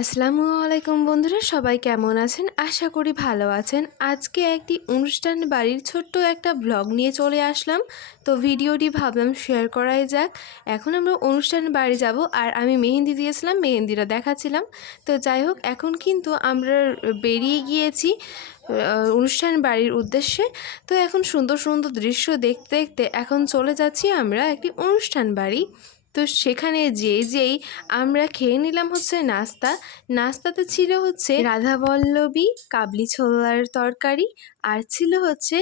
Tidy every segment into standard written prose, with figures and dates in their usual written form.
আসসালামু আলাইকুম বন্ধুরা, সবাই কেমন আছেন? আশা করি ভালো আছেন। আজকে একটি অনুষ্ঠান বাড়ির ছোট্ট একটা ব্লগ নিয়ে চলে আসলাম। তো ভিডিওটি ভাবলাম শেয়ার করাই যাক। এখন আমরা অনুষ্ঠান বাড়ি যাব, আর আমি মেহেন্দি দিয়েছিলাম, মেহেন্দিটা দেখাচ্ছিলাম। তো যাই হোক, এখন কিন্তু আমরা বেরিয়ে গিয়েছি অনুষ্ঠান বাড়ির উদ্দেশ্যে। তো এখন সুন্দর সুন্দর দৃশ্য দেখতে দেখতে এখন চলে যাচ্ছি আমরা একটি অনুষ্ঠান বাড়ি। তো সেখানে যেই আমরা খেয়ে নিলাম হচ্ছে নাস্তাতে ছিল হচ্ছে রাধাবল্লভী কাবলি ছোলার তরকারি, আর ছিল হচ্ছে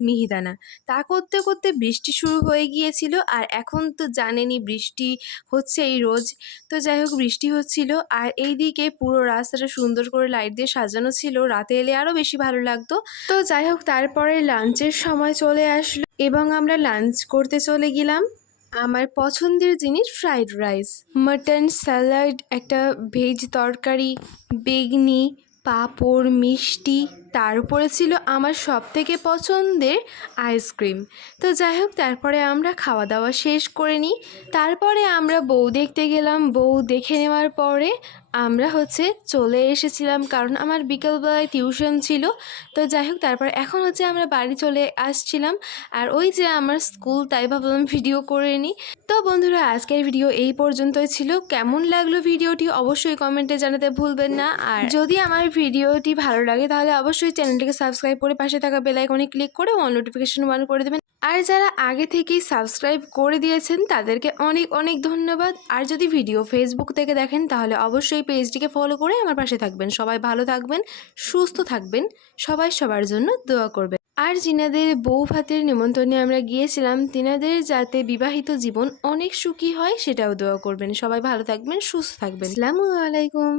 মিহিদানা। তা করতে করতে বৃষ্টি শুরু হয়ে গিয়েছিল, আর এখন তো জানেনই বৃষ্টি হচ্ছে এই রোজ। তো যাই হোক, বৃষ্টি হচ্ছিল, আর এইদিকে পুরো রাস্তাটা সুন্দর করে লাইট দিয়ে সাজানো ছিল। রাতে এলে আরও বেশি ভালো লাগতো। তো যাই হোক, তারপরে লাঞ্চের সময় চলে আসলো এবং আমরা লাঞ্চ করতে চলে গেলাম। আমার পছন্দের জিনিস ফ্রাইড রাইস, মাটন স্যালাড, একটা ভেজ তরকারি, বেগনি, পাঁপড়, মিষ্টি, তার উপরে ছিল আমার সবথেকে পছন্দের আইসক্রিম। তো যাই হোক, তারপরে আমরা খাওয়া দাওয়া শেষ করে নিই। তারপরে আমরা বউ দেখতে গেলাম। বউ দেখে নেওয়ার পরে আমরা হচ্ছে চলে এসেছিলাম, কারণ আমার বিকেলবেলায় টিউশন ছিল। তো যাই হোক, তারপর এখন হচ্ছে আমরা বাড়ি চলে আসছিলাম, আর ওই যে আমার স্কুল, তাই ভাবলাম ভিডিও করে নিই। তো বন্ধুরা, আজকের ভিডিও এই পর্যন্তই ছিল। কেমন লাগলো ভিডিওটি অবশ্যই কমেন্টে জানাতে ভুলবেন না। আর যদি আমার ভিডিওটি ভালো লাগে তাহলে অবশ্যই চ্যানেলটিকে সাবস্ক্রাইব করে পাশে থাকা বেল আইকনে ক্লিক করে অল নোটিফিকেশন অন করে দেবেন। আর যারা আগে থেকেই সাবস্ক্রাইব করে দিয়েছেন তাদেরকে অনেক অনেক ধন্যবাদ। আর যদি ভিডিও ফেসবুক থেকে দেখেন তাহলে অবশ্যই পেজটিকে ফলো করে আমার পাশে থাকবেন। সবাই ভালো থাকবেন, সুস্থ থাকবেন, সবাই সবার জন্য দোয়া করবেন। আর যিনাদের বউ ভাতের নিমন্ত্রণে আমরা গিয়েছিলাম, তিনাদের যাতে বিবাহিত জীবন অনেক সুখী হয় সেটাও দোয়া করবেন। সবাই ভালো থাকবেন, সুস্থ থাকবেন। আসসালামু আলাইকুম।